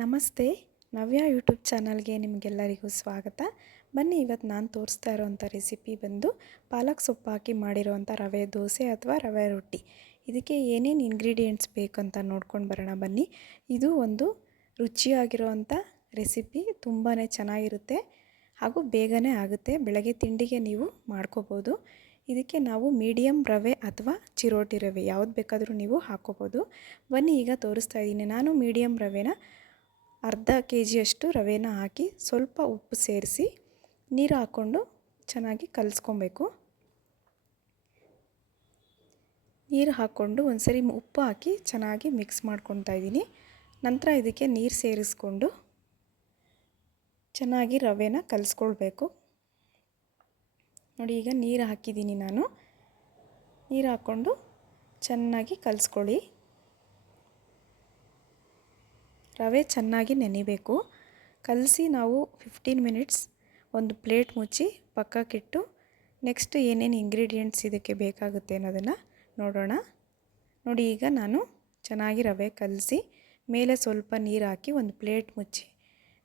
ನಮಸ್ತೆ, ನವ್ಯ ಯೂಟ್ಯೂಬ್ ಚಾನಲ್ಗೆ ನಿಮಗೆಲ್ಲರಿಗೂ ಸ್ವಾಗತ. ಬನ್ನಿ, ಇವತ್ತು ನಾನು ತೋರಿಸ್ತಾ ಇರೋವಂಥ ರೆಸಿಪಿ ಬಂದು ಪಾಲಕ್ ಸೊಪ್ಪು ಹಾಕಿ ಮಾಡಿರೋವಂಥ ರವೆ ದೋಸೆ ಅಥವಾ ರವೆ ರೊಟ್ಟಿ. ಇದಕ್ಕೆ ಏನೇನು ಇಂಗ್ರೀಡಿಯೆಂಟ್ಸ್ ಬೇಕಂತ ನೋಡ್ಕೊಂಡು ಬರೋಣ ಬನ್ನಿ. ಇದು ಒಂದು ರುಚಿಯಾಗಿರೋವಂಥ ರೆಸಿಪಿ ತುಂಬಾ ಚೆನ್ನಾಗಿರುತ್ತೆ ಹಾಗೂ ಬೇಗನೆ ಆಗುತ್ತೆ. ಬೆಳಗ್ಗೆ ತಿಂಡಿಗೆ ನೀವು ಮಾಡ್ಕೋಬೋದು. ಇದಕ್ಕೆ ನಾವು ಮೀಡಿಯಮ್ ರವೆ ಅಥವಾ ಚಿರೋಟಿ ರವೆ ಯಾವ್ದು ಬೇಕಾದರೂ ನೀವು ಹಾಕೋಬೋದು. ಬನ್ನಿ, ಈಗ ತೋರಿಸ್ತಾ ಇದ್ದೀನಿ. ನಾನು ಮೀಡಿಯಮ್ ರವೆನ ಅರ್ಧ ಕೆ ಜಿಯಷ್ಟು ರವೆನ ಹಾಕಿ ಸ್ವಲ್ಪ ಉಪ್ಪು ಸೇರಿಸಿ ನೀರು ಹಾಕ್ಕೊಂಡು ಚೆನ್ನಾಗಿ ಕಲಿಸ್ಕೊಬೇಕು. ನೀರು ಹಾಕ್ಕೊಂಡು ಒಂದ್ಸರಿ ಉಪ್ಪು ಹಾಕಿ ಚೆನ್ನಾಗಿ ಮಿಕ್ಸ್ ಮಾಡ್ಕೊತಾ ಇದ್ದೀನಿ. ನಂತರ ಇದಕ್ಕೆ ನೀರು ಸೇರಿಸ್ಕೊಂಡು ಚೆನ್ನಾಗಿ ರವೆನ ಕಲಿಸ್ಕೊಳ್ಬೇಕು. ನೋಡಿ, ಈಗ ನೀರು ಹಾಕಿದ್ದೀನಿ ನಾನು. ನೀರು ಹಾಕ್ಕೊಂಡು ಚೆನ್ನಾಗಿ ಕಲಿಸ್ಕೊಳ್ಳಿ. ರವೆ ಚೆನ್ನಾಗಿ ನೆನಿಬೇಕು. ಕಲಸಿ ನಾವು ಫಿಫ್ಟೀನ್ ಮಿನಿಟ್ಸ್ ಒಂದು ಪ್ಲೇಟ್ ಮುಚ್ಚಿ ಪಕ್ಕಕ್ಕಿಟ್ಟು ನೆಕ್ಸ್ಟ್ ಏನೇನು ಇಂಗ್ರೀಡಿಯೆಂಟ್ಸ್ ಇದಕ್ಕೆ ಬೇಕಾಗುತ್ತೆ ಅನ್ನೋದನ್ನು ನೋಡೋಣ. ನೋಡಿ, ಈಗ ನಾನು ಚೆನ್ನಾಗಿ ರವೆ ಕಲಸಿ ಮೇಲೆ ಸ್ವಲ್ಪ ನೀರು ಹಾಕಿ ಒಂದು ಪ್ಲೇಟ್ ಮುಚ್ಚಿ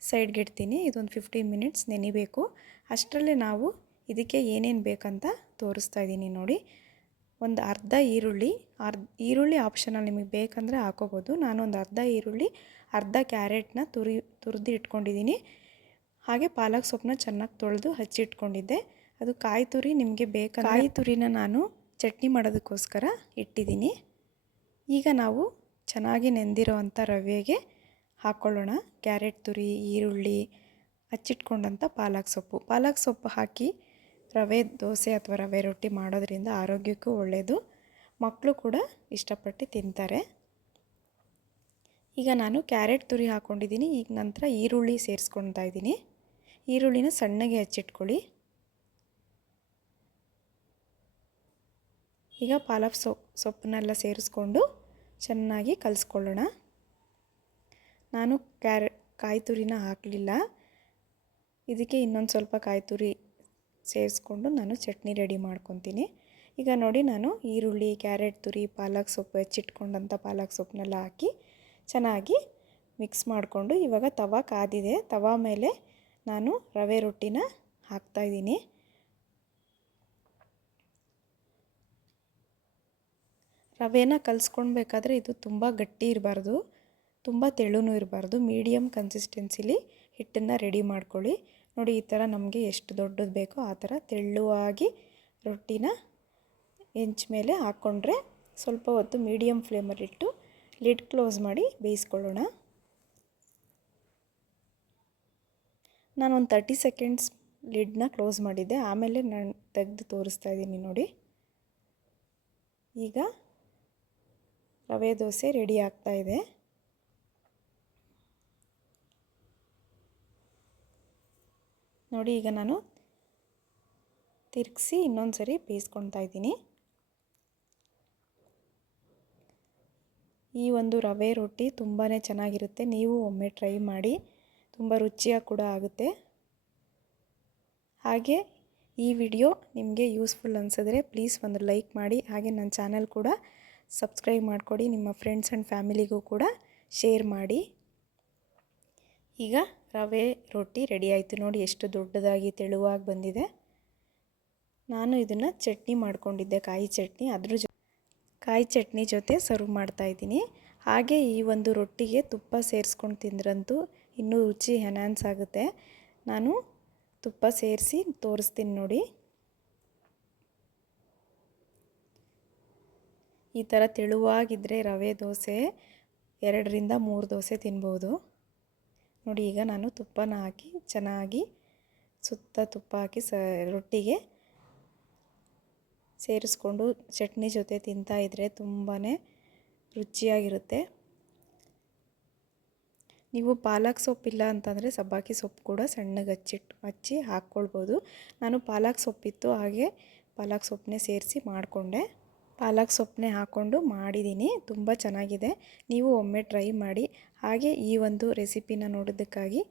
ಸೈಡ್ಗೆ ಇಡ್ತೀನಿ. ಇದೊಂದು ಫಿಫ್ಟೀನ್ ಮಿನಿಟ್ಸ್ ನೆನಿಬೇಕು. ಅಷ್ಟರಲ್ಲೇ ನಾವು ಇದಕ್ಕೆ ಏನೇನು ಬೇಕಂತ ತೋರಿಸ್ತಾ ಇದ್ದೀನಿ ನೋಡಿ. ಒಂದು ಅರ್ಧ ಈರುಳ್ಳಿ ಅರ್ಧ ಈರುಳ್ಳಿ ಆಪ್ಷನಲ್ ನಿಮಗೆ ಬೇಕಂದರೆ ಹಾಕೋಬೋದು. ನಾನೊಂದು ಅರ್ಧ ಈರುಳ್ಳಿ, ಅರ್ಧ ಕ್ಯಾರೆಟ್ನ ತುರಿ, ತುರಿದು ಇಟ್ಕೊಂಡಿದ್ದೀನಿ. ಹಾಗೆ ಪಾಲಕ್ ಸೊಪ್ಪನ್ನ ಚೆನ್ನಾಗಿ ತೊಳೆದು ಹಚ್ಚಿಟ್ಕೊಂಡಿದ್ದೆ ಅದು ಕಾಯಿ ತುರಿ ನಿಮಗೆ ಬೇಕಾ ಕಾಯಿ ತುರಿನ ನಾನು ಚಟ್ನಿ ಮಾಡೋದಕ್ಕೋಸ್ಕರ ಇಟ್ಟಿದ್ದೀನಿ. ಈಗ ನಾವು ಚೆನ್ನಾಗಿ ನೆಂದಿರೋ ಅಂಥ ರವೆಗೆ ಹಾಕ್ಕೊಳ್ಳೋಣ ಕ್ಯಾರೆಟ್ ತುರಿ, ಈರುಳ್ಳಿ, ಹಚ್ಚಿಟ್ಕೊಂಡಂಥ ಪಾಲಕ್ ಸೊಪ್ಪು. ಪಾಲಕ್ ಸೊಪ್ಪು ಹಾಕಿ ರವೆ, ದೋಸೆ ಅಥವಾ ರವೆ ರೊಟ್ಟಿ ಮಾಡೋದ್ರಿಂದ ಆರೋಗ್ಯಕ್ಕೂ ಒಳ್ಳೆಯದು ಮಕ್ಕಳು ಕೂಡ ಇಷ್ಟಪಟ್ಟು ತಿಂತಾರೆ. ಈಗ ನಾನು ಕ್ಯಾರೆಟ್ ತುರಿ ಹಾಕ್ಕೊಂಡಿದ್ದೀನಿ ಈಗ ನಂತರ ಈರುಳ್ಳಿ ಸೇರಿಸ್ಕೊಳ್ತಾ ಇದ್ದೀನಿ. ಈರುಳ್ಳಿನ ಸಣ್ಣಗೆ ಹಚ್ಚಿಟ್ಕೊಳ್ಳಿ. ಈಗ ಪಾಲಕ್ ಸೊಪ್ ಸೊಪ್ಪನ್ನೆಲ್ಲ ಸೇರಿಸ್ಕೊಂಡು ಚೆನ್ನಾಗಿ ಕಲಿಸ್ಕೊಳ್ಳೋಣ. ನಾನು ಕ್ಯಾರೆ, ಕಾಯಿ ತುರಿನ ಹಾಕಲಿಲ್ಲ. ಇದಕ್ಕೆ ಇನ್ನೊಂದು ಸ್ವಲ್ಪ ಕಾಯಿ ತುರಿ ಸೇರಿಸ್ಕೊಂಡು ನಾನು ಚಟ್ನಿ ರೆಡಿ ಮಾಡ್ಕೊತೀನಿ. ಈಗ ನೋಡಿ ನಾನು ಈರುಳ್ಳಿ, ಕ್ಯಾರೆಟ್, ತುರಿ, ಪಾಲಕ್ ಸೊಪ್ಪು ಹೆಚ್ಚಿಟ್ಕೊಂಡಂಥ ಪಾಲಕ್ ಸೊಪ್ಪನ್ನೆಲ್ಲ ಹಾಕಿ ಚೆನ್ನಾಗಿ ಮಿಕ್ಸ್ ಮಾಡಿಕೊಂಡು ಇವಾಗ ತವ ಕಾದಿದೆ. ತವ ಮೇಲೆ ನಾನು ರವೆ ರೊಟ್ಟಿನ ಹಾಕ್ತಾಯಿದ್ದೀನಿ ರವೆನ ಕಲಿಸ್ಕೊಳ್ಬೇಕಾದ್ರೆ ಇದು ತುಂಬ ಗಟ್ಟಿ ಇರಬಾರ್ದು, ತುಂಬ ತೆಳುನೂ ಇರಬಾರ್ದು. ಮೀಡಿಯಮ್ ಕನ್ಸಿಸ್ಟೆನ್ಸಿಲಿ ಹಿಟ್ಟನ್ನು ರೆಡಿ ಮಾಡ್ಕೊಳ್ಳಿ. ನೋಡಿ ಈ ಥರ ನಮಗೆ ಎಷ್ಟು ದೊಡ್ಡದು ಬೇಕೋ ಆ ಥರ ತೆಳ್ಳುವಾಗಿ ರೊಟ್ಟಿನ ಹೆಂಚ ಮೇಲೆ ಹಾಕ್ಕೊಂಡ್ರೆ ಸ್ವಲ್ಪ ಹೊತ್ತು ಮೀಡಿಯಮ್ ಫ್ಲೇಮಲ್ಲಿಟ್ಟು ಲಿಡ್ ಕ್ಲೋಸ್ ಮಾಡಿ ಬೇಯಿಸ್ಕೊಳ್ಳೋಣ. ನಾನೊಂದು ತರ್ಟಿ ಸೆಕೆಂಡ್ಸ್ ಲಿಡ್ನ ಕ್ಲೋಸ್ ಮಾಡಿದ್ದೆ. ಆಮೇಲೆ ನಾನು ತೆಗೆದು ತೋರಿಸ್ತಾ ಇದ್ದೀನಿ ನೋಡಿ. ಈಗ ರವೆ ದೋಸೆ ರೆಡಿ ಆಗ್ತಾ ನೋಡಿ, ಈಗ ನಾನು ತಿರುಗಿಸಿ ಇನ್ನೊಂದು ಸರಿ ಬೇಯಿಸ್ಕೊತಾ ಇದ್ದೀನಿ. ಈ ಒಂದು ರವೆ ರೊಟ್ಟಿ ತುಂಬಾ ಚೆನ್ನಾಗಿರುತ್ತೆ. ನೀವು ಒಮ್ಮೆ ಟ್ರೈ ಮಾಡಿ, ತುಂಬ ರುಚಿಯಾಗಿ ಕೂಡ ಆಗುತ್ತೆ. ಹಾಗೆ ಈ ವಿಡಿಯೋ ನಿಮಗೆ ಯೂಸ್ಫುಲ್ ಅನಿಸಿದ್ರೆ ಪ್ಲೀಸ್ ಒಂದು ಲೈಕ್ ಮಾಡಿ, ಹಾಗೆ ನನ್ನ ಚಾನಲ್ ಕೂಡ ಸಬ್ಸ್ಕ್ರೈಬ್ ಮಾಡಿಕೊಡಿ, ನಿಮ್ಮ ಫ್ರೆಂಡ್ಸ್ ಆ್ಯಂಡ್ ಫ್ಯಾಮಿಲಿಗೂ ಕೂಡ ಶೇರ್ ಮಾಡಿ. ಈಗ ರವೆ ರೊಟ್ಟಿ ರೆಡಿ ಆಯಿತು ನೋಡಿ ಎಷ್ಟು ದೊಡ್ಡದಾಗಿ ತೆಳುವಾಗಿ ಬಂದಿದೆ. ನಾನು ಇದನ್ನು ಚಟ್ನಿ ಮಾಡ್ಕೊಂಡಿದ್ದೆ, ಕಾಯಿ ಚಟ್ನಿ. ಅದ್ರ ಜೊ, ಕಾಯಿ ಚಟ್ನಿ ಜೊತೆ ಸರ್ವ್ ಮಾಡ್ತಾಯಿದ್ದೀನಿ ಹಾಗೆ ಈ ಒಂದು ರೊಟ್ಟಿಗೆ ತುಪ್ಪ ಸೇರಿಸ್ಕೊಂಡು ತಿಂದ್ರಂತೂ ಇನ್ನೂ ರುಚಿ ಎನ್ಹಾನ್ಸ್ ಆಗುತ್ತೆ. ನಾನು ತುಪ್ಪ ಸೇರಿಸಿ ತೋರಿಸ್ತೀನಿ ನೋಡಿ. ಈ ಥರ ತೆಳುವಾಗಿದ್ದರೆ ರವೆ ದೋಸೆ ಎರಡರಿಂದ ಮೂರು ದೋಸೆ ತಿನ್ಬೋದು. ನೋಡಿ ಈಗ ನಾನು ತುಪ್ಪನ ಹಾಕಿ ಚೆನ್ನಾಗಿ ಸುತ್ತ ತುಪ್ಪ ಹಾಕಿ ಸ ರೊಟ್ಟಿಗೆ ಸೇರಿಸ್ಕೊಂಡು ಚಟ್ನಿ ಜೊತೆ ತಿಂತಾ ಇದ್ದರೆ ತುಂಬಾ ರುಚಿಯಾಗಿರುತ್ತೆ. ನೀವು ಪಾಲಕ್ ಸೊಪ್ಪಿಲ್ಲ ಅಂತಂದರೆ ಸಬ್ಬಾಕಿ ಸೊಪ್ಪು ಕೂಡ ಸಣ್ಣಗೆ ಹಚ್ಚಿಟ್ಟು ಹಚ್ಚಿ ಹಾಕ್ಕೊಳ್ಬೋದು. ನಾನು ಪಾಲಕ್ ಸೊಪ್ಪಿತ್ತು ಹಾಗೆ ಪಾಲಕ್ ಸೊಪ್ಪನ್ನೇ ಸೇರಿಸಿ ಮಾಡಿಕೊಂಡೆ. ಪಾಲಕ್ ಸೊಪ್ಪನ್ನೇ ಹಾಕ್ಕೊಂಡು ಮಾಡಿದ್ದೀನಿ. ತುಂಬ ಚೆನ್ನಾಗಿದೆ. ನೀವು ಒಮ್ಮೆ ಟ್ರೈ ಮಾಡಿ. ಹಾಗೆ ಈ ಒಂದು ರೆಸಿಪಿನ ನೋಡೋದಕ್ಕಾಗಿ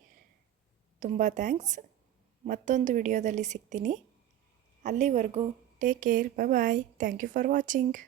ತುಂಬ ಥ್ಯಾಂಕ್ಸ್. ಮತ್ತೊಂದು ವಿಡಿಯೋದಲ್ಲಿ ಸಿಗ್ತೀನಿ. ಅಲ್ಲಿವರೆಗೂ take care. Bye thank you for watching.